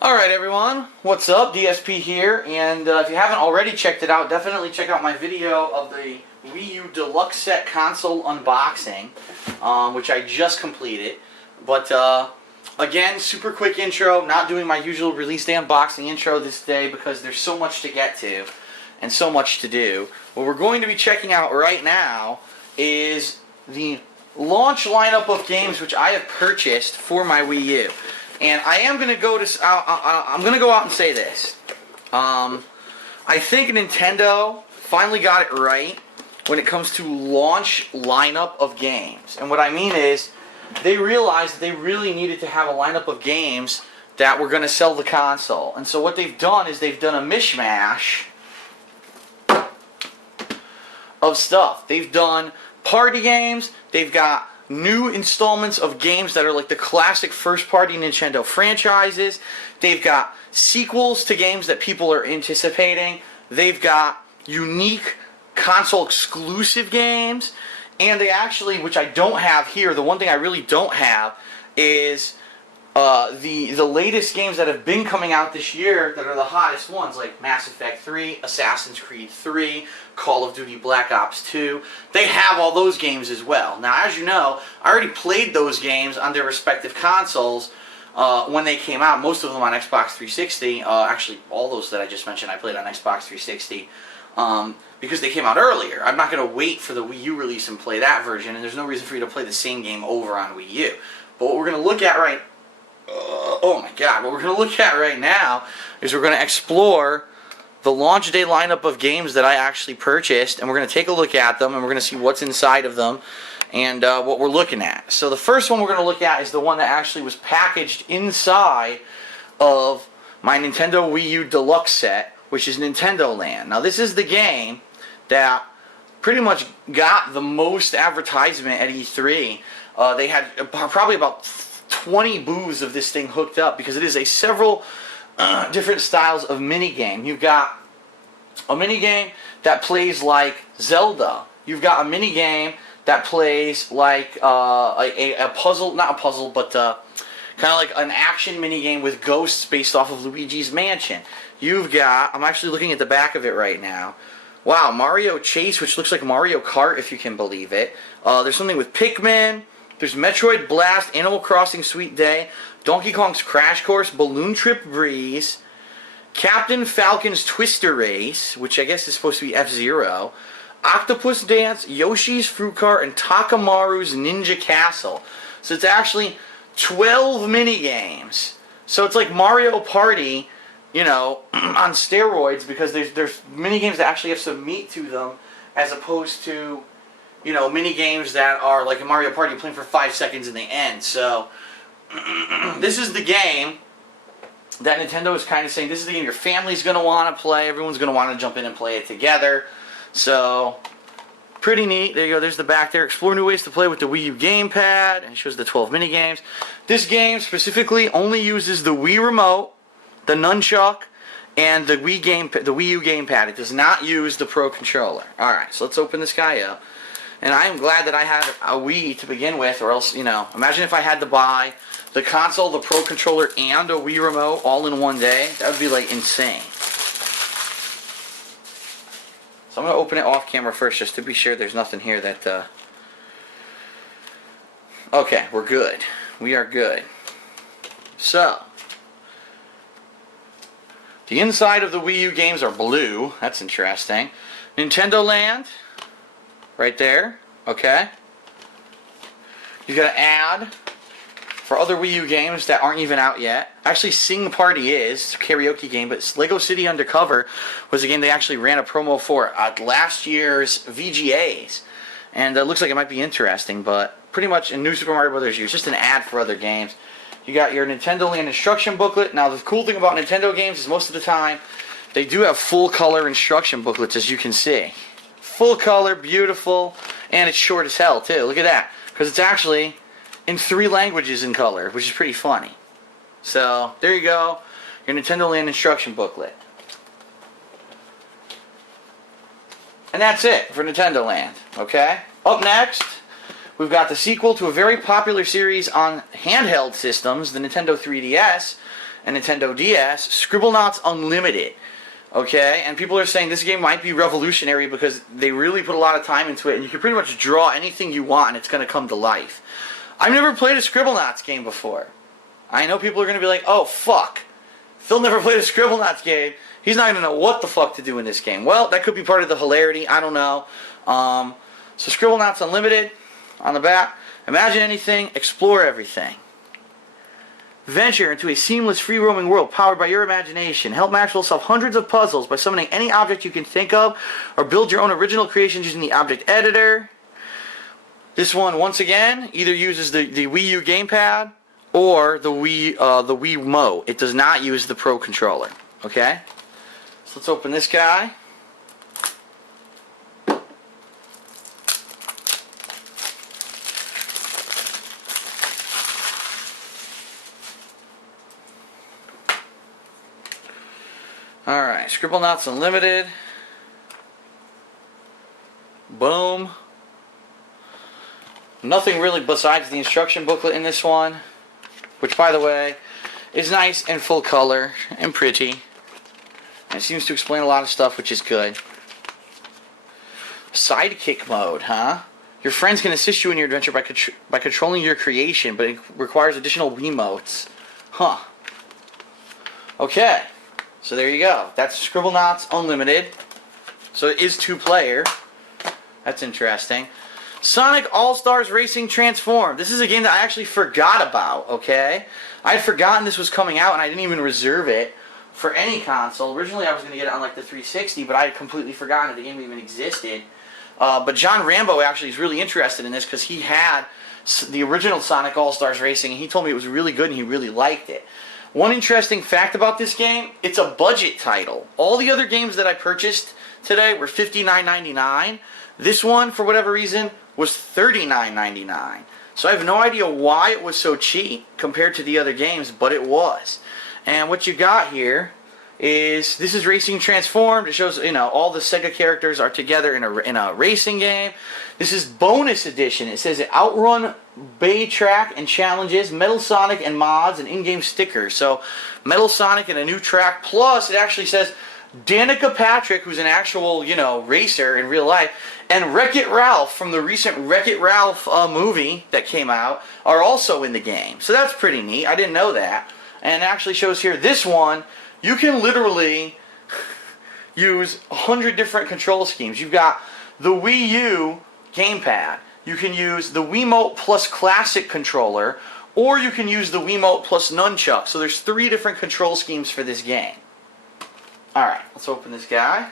Alright everyone, what's up? DSP here, and if you haven't already checked it out, definitely check out my video of the Wii U Deluxe Set console unboxing, which I just completed. But again, super quick intro, not doing my usual release day unboxing intro this day because there's so much to get to and so much to do. What we're going to be checking out right now is the launch lineup of games which I have purchased for my Wii U. And I am going to go to, I'm going to go out and say this. I think Nintendo finally got it right when it comes to launch lineup of games. And what I mean is, they realized that they really needed to have a lineup of games that were going to sell the console. And so what they've done is they've done a mishmash of stuff. They've done party games, they've got new installments of games that are like the classic first-party Nintendo franchises. They've got sequels to games that people are anticipating. They've got unique console-exclusive games. And they actually, which I don't have here, the one thing I really don't have is the latest games that have been coming out this year that are the hottest ones, like Mass Effect 3, Assassin's Creed 3, Call of Duty Black Ops 2. They have all those games as well. Now, as you know, I already played those games on their respective consoles when they came out. Most of them on Xbox 360. Actually, all those that I just mentioned I played on Xbox 360 because they came out earlier. I'm not going to wait for the Wii U release and play that version, and there's no reason for you to play the same game over on Wii U. But what we're going to look at oh my god, what we're going to look at right now is we're going to explore the launch day lineup of games that I actually purchased, and we're going to take a look at them, and we're going to see what's inside of them and what we're looking at. So the first one we're going to look at is the one that actually was packaged inside of my Nintendo Wii U Deluxe Set, which is Nintendo Land. Now this is the game that pretty much got the most advertisement at E3. They had probably about 20 booths of this thing hooked up because it is a several different styles of minigame. You've got a minigame that plays like Zelda. You've got a minigame that plays like a puzzle, not a puzzle, but kind of like an action minigame with ghosts based off of Luigi's Mansion. You've got, I'm actually looking at the back of it right now. Wow, Mario Chase, which looks like Mario Kart, if you can believe it. There's something with Pikmin. There's Metroid Blast, Animal Crossing Sweet Day, Donkey Kong's Crash Course, Balloon Trip Breeze, Captain Falcon's Twister Race, which I guess is supposed to be F-Zero, Octopus Dance, Yoshi's Fruit Cart, and Takamaru's Ninja Castle. So it's actually 12 mini-games. So it's like Mario Party, you know, on steroids, because there's mini-games that actually have some meat to them, as opposed to, you know, mini games that are like a Mario Party playing for 5 seconds in the end. So this is the game that Nintendo is kind of saying, this is the game your family's going to want to play. Everyone's going to want to jump in and play it together. So pretty neat. There you go. There's the back there. Explore new ways to play with the Wii U gamepad. And it shows the 12 mini games. This game specifically only uses the Wii remote, the nunchuck, and the Wii U gamepad. It does not use the Pro controller. All right, so let's open this guy up. And I am glad that I had a Wii to begin with, or else, you know, imagine if I had to buy the console, the Pro Controller, and a Wii Remote all in one day. That would be, like, insane. So I'm going to open it off camera first, just to be sure there's nothing here that, Okay, we're good. We are good. So, the inside of the Wii U games are blue. That's interesting. Nintendo Land. Right there, okay? You've got to add for other Wii U games that aren't even out yet. Actually, Sing Party is a karaoke game, but Lego City Undercover was a game they actually ran a promo for at last year's VGAs. And it looks like it might be interesting, but pretty much in New Super Mario Bros. U, it's just an ad for other games. You got your Nintendo Land instruction booklet. Now, the cool thing about Nintendo games is most of the time, they do have full color instruction booklets, as you can see. Full color, beautiful, and it's short as hell too. Look at that, because it's actually in 3 languages in color, which is pretty funny. So there you go, your Nintendo Land instruction booklet. And that's it for Nintendo Land, okay? Up next, we've got the sequel to a very popular series on handheld systems, the Nintendo 3DS, and Nintendo DS, Scribblenauts Unlimited. Okay, and people are saying this game might be revolutionary because they really put a lot of time into it, and you can pretty much draw anything you want and it's going to come to life. I've never played a Scribblenauts game before. I know people are going to be like, oh fuck, Phil never played a Scribblenauts game, he's not going to know what the fuck to do in this game. Well, that could be part of the hilarity, I don't know. So Scribblenauts Unlimited on the back. Imagine anything, explore everything. Venture into a seamless, free-roaming world powered by your imagination. Help Maxwell solve hundreds of puzzles by summoning any object you can think of, or build your own original creations using the object editor. This one, once again, either uses the Wii U gamepad or the Wii Mo. It does not use the Pro controller. Okay? So let's open this guy. Alright, Scribblenauts Unlimited. Boom. Nothing really besides the instruction booklet in this one, which, by the way, is nice and full color and pretty. And it seems to explain a lot of stuff, which is good. Sidekick mode, huh? Your friends can assist you in your adventure by controlling your creation, but it requires additional Wiimotes. Huh. Okay. So there you go. That's Scribblenauts Unlimited. So it is 2-player. That's interesting. Sonic All-Stars Racing Transformed. This is a game that I actually forgot about, okay? I had forgotten this was coming out and I didn't even reserve it for any console. Originally I was going to get it on like the 360, but I had completely forgotten that the game even existed. But John Rambo actually is really interested in this because he had the original Sonic All-Stars Racing and he told me it was really good and he really liked it. One interesting fact about this game, it's a budget title. All the other games that I purchased today were $59.99. This one, for whatever reason, was $39.99. So I have no idea why it was so cheap compared to the other games, but it was. And what you got here is, this is Racing Transformed. It shows, you know, all the Sega characters are together in a racing game. This is bonus edition. It says Outrun, Bay Track and Challenges, Metal Sonic and mods, and in-game stickers. So Metal Sonic and a new track. Plus, it actually says Danica Patrick, who's an actual, you know, racer in real life, and Wreck-It Ralph from the recent Wreck-It Ralph movie that came out are also in the game. So that's pretty neat. I didn't know that. And it actually shows here, this one, you can literally use 100 different control schemes. You've got the Wii U gamepad. You can use the Wiimote plus Classic controller, or you can use the Wiimote plus Nunchuck. So there's 3 different control schemes for this game. Alright, let's open this guy.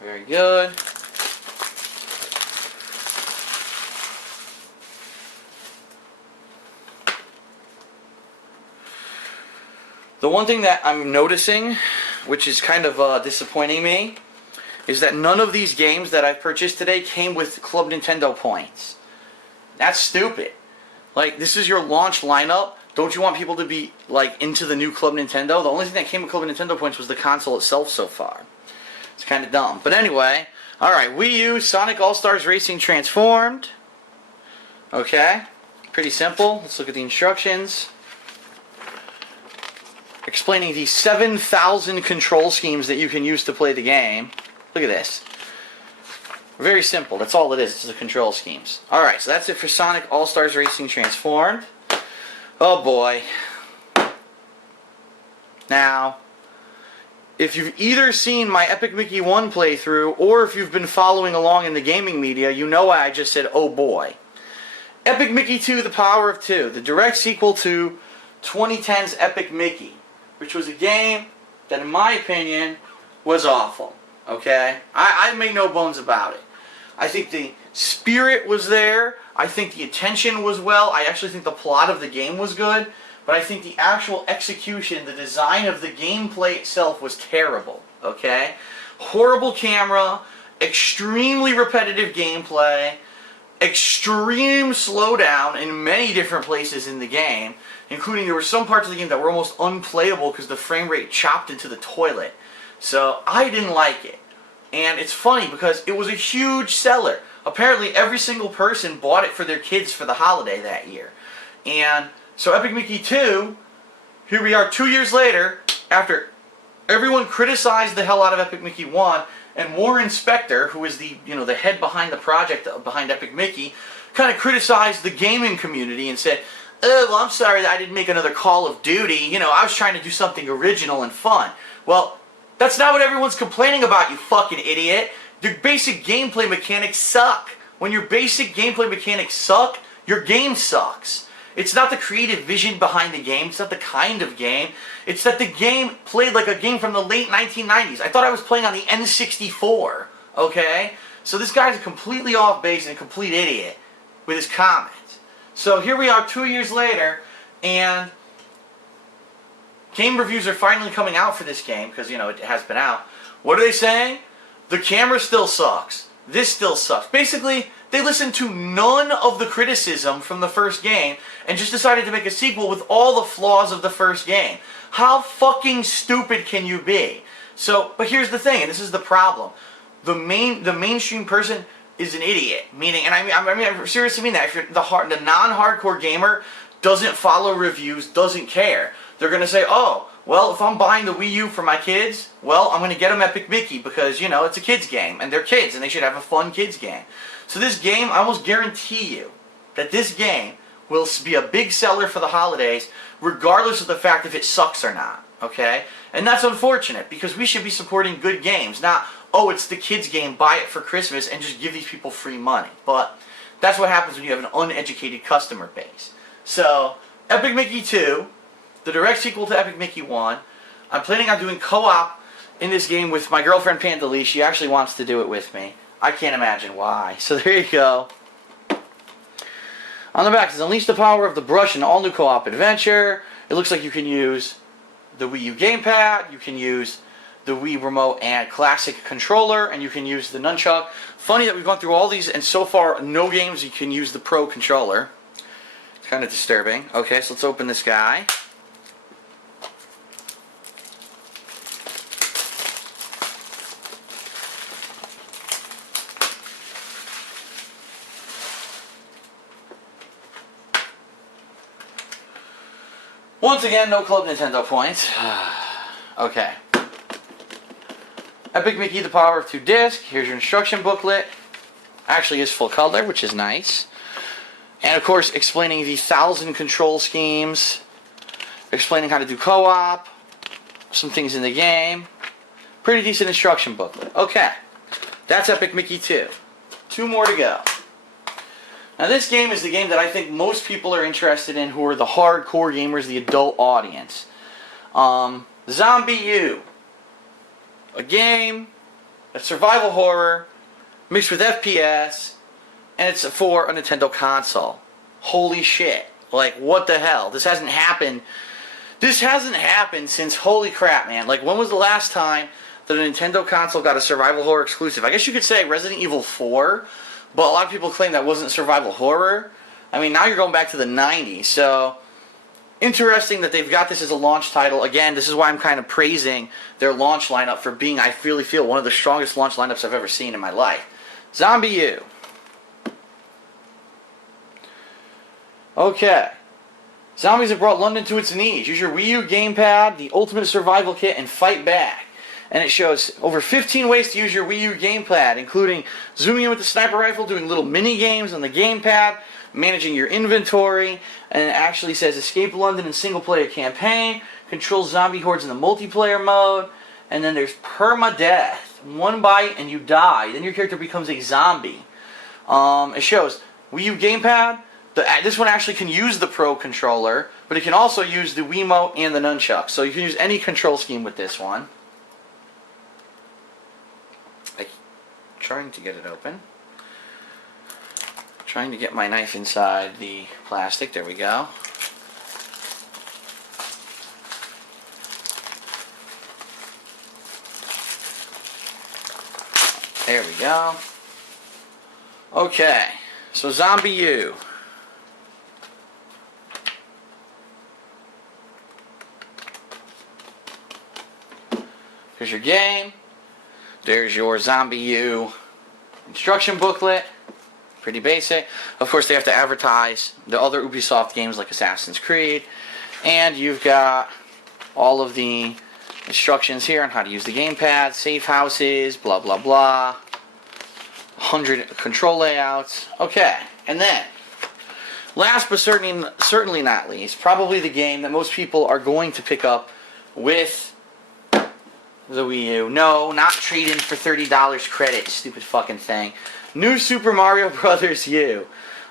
Very good. The one thing that I'm noticing, which is kind of disappointing me, is that none of these games that I've purchased today came with Club Nintendo points. That's stupid. Like, this is your launch lineup. Don't you want people to be, like, into the new Club Nintendo? The only thing that came with Club Nintendo points was the console itself so far. It's kind of dumb. But anyway, alright, Wii U, Sonic All-Stars Racing Transformed. Okay, pretty simple. Let's look at the instructions. Explaining the 7,000 control schemes that you can use to play the game. Look at this. Very simple. That's all it is. It's the control schemes. Alright, so that's it for Sonic All-Stars Racing Transformed. Oh boy. Now, if you've either seen my Epic Mickey 1 playthrough, or if you've been following along in the gaming media, you know why I just said, oh boy. Epic Mickey 2, The Power of Two, the direct sequel to 2010's Epic Mickey, which was a game that, in my opinion, was awful. Okay? I made no bones about it. I think the spirit was there. I think the attention was well. I actually think the plot of the game was good. But I think the actual execution, the design of the gameplay itself was terrible. Okay? Horrible camera, extremely repetitive gameplay, extreme slowdown in many different places in the game, including there were some parts of the game that were almost unplayable because the frame rate chopped into the toilet. So I didn't like it. And it's funny because it was a huge seller. apparently every single person bought it for their kids for the holiday that year. And so Epic Mickey 2, here we are 2 years later, after everyone criticized the hell out of Epic Mickey 1, and Warren Spector, who is the the head behind the project behind Epic Mickey, kind of criticized the gaming community and said, "Oh, well, I'm sorry that I didn't make another Call of Duty. I was trying to do something original and fun." Well, that's not what everyone's complaining about, you fucking idiot. Your basic gameplay mechanics suck. When your basic gameplay mechanics suck, your game sucks. It's not the creative vision behind the game. It's not the kind of game. It's that the game played like a game from the late 1990s. I thought I was playing on the N64, okay? So this guy's completely off base and a complete idiot with his comments. So here we are 2 years later, and game reviews are finally coming out for this game, because, it has been out. What are they saying? The camera still sucks. This still sucks. Basically, they listened to none of the criticism from the first game and just decided to make a sequel with all the flaws of the first game. How fucking stupid can you be? So, but here's the thing, and this is the problem. The mainstream person is an idiot. Meaning, and I seriously mean that. If you're the non-hardcore gamer doesn't follow reviews, doesn't care. They're going to say, oh, well, if I'm buying the Wii U for my kids, well, I'm going to get them Epic Mickey because, it's a kids game, and they're kids, and they should have a fun kids game. So this game, I almost guarantee you that this game will be a big seller for the holidays, regardless of the fact if it sucks or not, okay? And that's unfortunate, because we should be supporting good games, not, oh, it's the kids game, buy it for Christmas, and just give these people free money. But that's what happens when you have an uneducated customer base. So, Epic Mickey 2, the direct sequel to Epic Mickey 1, I'm planning on doing co-op in this game with my girlfriend Pandalee. She actually wants to do it with me. I can't imagine why. So there you go. On the back, it says, unleash the power of the brush in all new co-op adventure. It looks like you can use the Wii U gamepad, you can use the Wii remote and classic controller, and you can use the nunchuck. Funny that we've gone through all these, and so far, no games you can use the Pro controller. It's kind of disturbing. Okay, so let's open this guy. Once again, no Club Nintendo points. Okay. Epic Mickey, The Power of Two Disc. Here's your instruction booklet. Actually is full color, which is nice. And of course, explaining the 1,000 control schemes. Explaining how to do co-op. Some things in the game. Pretty decent instruction booklet. Okay. That's Epic Mickey 2. 2 more to go. Now this game is the game that I think most people are interested in who are the hardcore gamers, the adult audience. Zombie U. A game, a survival horror, mixed with FPS, and it's for a Nintendo console. Holy shit. Like, what the hell? This hasn't happened. This hasn't happened since, holy crap, man. Like, when was the last time that a Nintendo console got a survival horror exclusive? I guess you could say Resident Evil 4. But a lot of people claim that wasn't survival horror. I mean, now you're going back to the 90s. So, interesting that they've got this as a launch title. Again, this is why I'm kind of praising their launch lineup for being, I really feel, one of the strongest launch lineups I've ever seen in my life. Zombie U. Okay. Zombies have brought London to its knees. Use your Wii U gamepad, the ultimate survival kit, and fight back. And it shows over 15 ways to use your Wii U gamepad, including zooming in with the sniper rifle, doing little mini games on the gamepad, managing your inventory, and it actually says escape London in single player campaign, control zombie hordes in the multiplayer mode, and then there's permadeath. One bite and you die. Then your character becomes a zombie. It shows Wii U gamepad. This one actually can use the Pro controller, but it can also use the Wiimote and the nunchuck. So you can use any control scheme with this one. Trying to get it open. Trying to get my knife inside the plastic. There we go. There we go. Okay. So Zombie U. Here's your game. There's your Zombie U instruction booklet. Pretty basic. Of course, they have to advertise the other Ubisoft games like Assassin's Creed. And you've got all of the instructions here on how to use the gamepad, safe houses, blah, blah, blah. 100 control layouts. Okay, and then, last but certainly not least, probably the game that most people are going to pick up with the Wii U. No, not trade in for $30 credit, stupid fucking thing. New Super Mario Bros. U.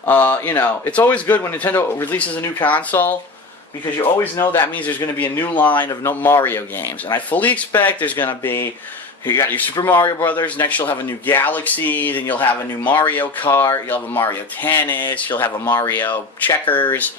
You know, it's always good when Nintendo releases a new console, because you always know that means there's going to be a new line of no Mario games. And I fully expect there's going to be, you got your Super Mario Brothers, next you'll have a new Galaxy, then you'll have a new Mario Kart, you'll have a Mario Tennis, you'll have a Mario Checkers,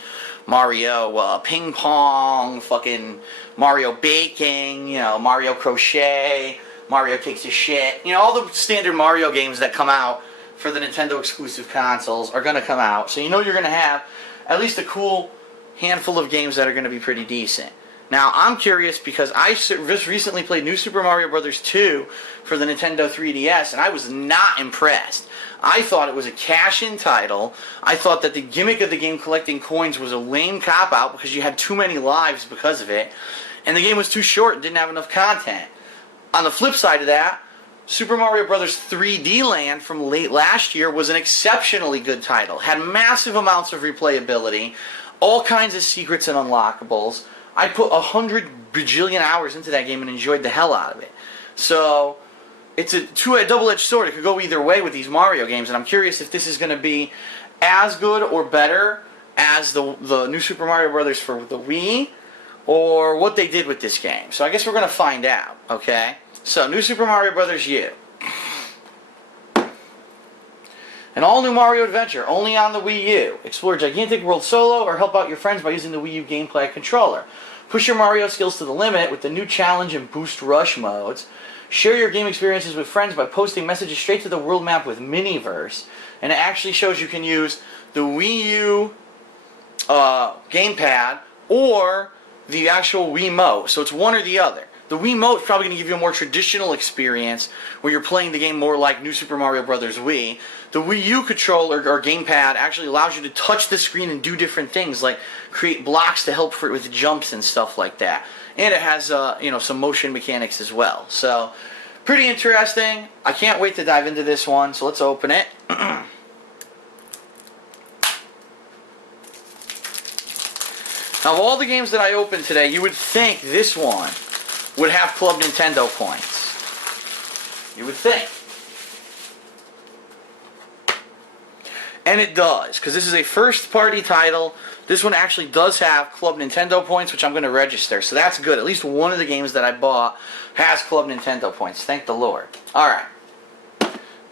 Mario Ping Pong, fucking Mario Baking, you know, Mario Crochet, Mario Takes a Shit. You know, all the standard Mario games that come out for the Nintendo exclusive consoles are going to come out. So you know you're going to have at least a cool handful of games that are going to be pretty decent. Now, I'm curious because I just recently played New Super Mario Bros. 2 for the Nintendo 3DS, and I was not impressed. I thought it was a cash-in title. I thought that the gimmick of the game collecting coins was a lame cop-out because you had too many lives because of it, and the game was too short and didn't have enough content. On the flip side of that, Super Mario Bros. 3D Land from late last year was an exceptionally good title. Had massive amounts of replayability, all kinds of secrets and unlockables. I put 100 bajillion hours into that game and enjoyed the hell out of it. So, it's a double-edged sword. It could go either way with these Mario games, and I'm curious if this is going to be as good or better as the New Super Mario Bros. For the Wii, or what they did with this game. So I guess we're going to find out, okay? So, New Super Mario Bros. U. An all-new Mario adventure, only on the Wii U. Explore gigantic world solo, or help out your friends by using the Wii U gameplay controller. Push your Mario skills to the limit with the new challenge and boost rush modes. Share your game experiences with friends by posting messages straight to the world map with Miniverse. And it actually shows you can use the Wii U gamepad or the actual Wiimote. So it's one or the other. The Wiimote is probably going to give you a more traditional experience where you're playing the game more like New Super Mario Bros. Wii. The Wii U controller or gamepad actually allows you to touch the screen and do different things, like create blocks to help with jumps and stuff like that. And it has you know, some motion mechanics as well. So pretty interesting. I can't wait to dive into this one. So let's open it. Now, of all the games that I opened today, you would think this one would have Club Nintendo points. You would think. And it does, because this is a first-party title. This one actually does have Club Nintendo points, which I'm going to register. So that's good. At least one of the games that I bought has Club Nintendo points. Thank the Lord. Alright.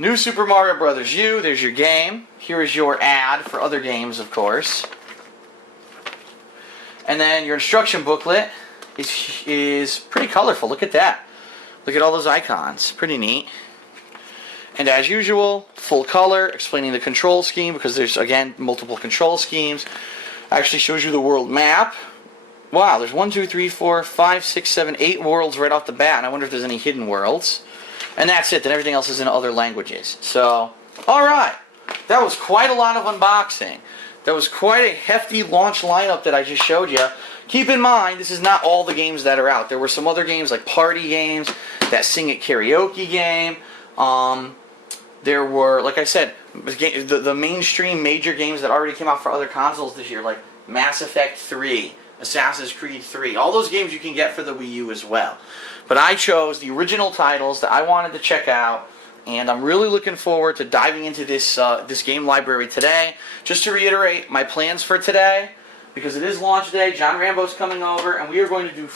New Super Mario Bros. U. There's your game. Here is your ad for other games, of course. And then your instruction booklet is pretty colorful. Look at that. Look at all those icons. Pretty neat. And as usual, full color, explaining the control scheme, because there's, again, multiple control schemes. Actually shows you the world map. Wow, there's 1, 2, 3, 4, 5, 6, 7, 8 worlds right off the bat. And I wonder if there's any hidden worlds. And that's it. Then everything else is in other languages. So, alright. That was quite a lot of unboxing. That was quite a hefty launch lineup that I just showed you. Keep in mind, this is not all the games that are out. There were some other games like party games, that Sing It Karaoke game. There were, like I said, the mainstream major games that already came out for other consoles this year, like Mass Effect 3, Assassin's Creed 3. All those games you can get for the Wii U as well. But I chose the original titles that I wanted to check out, and I'm really looking forward to diving into this game library today. Just to reiterate my plans for today, because it is launch day, John Rambo's coming over, and we are going to do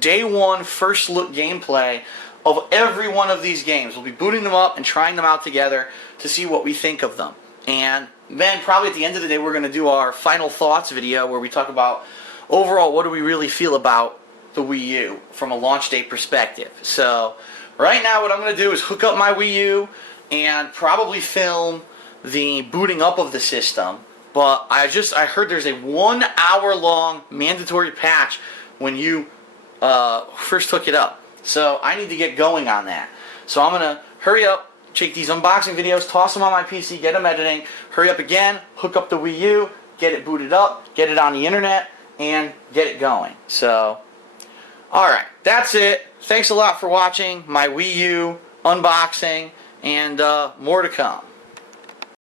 day one first look gameplay of every one of these games. We'll be booting them up and trying them out together to see what we think of them. And then probably at the end of the day we're going to do our final thoughts video where we talk about overall what do we really feel about the Wii U from a launch day perspective. So right now what I'm going to do is hook up my Wii U and probably film the booting up of the system. But I heard there's a 1 hour long mandatory patch when you first hook it up. So I need to get going on that. So I'm going to hurry up, take these unboxing videos, toss them on my PC, get them editing, hurry up again, hook up the Wii U, get it booted up, get it on the internet, and get it going. So, alright, that's it. Thanks a lot for watching my Wii U unboxing, and more to come.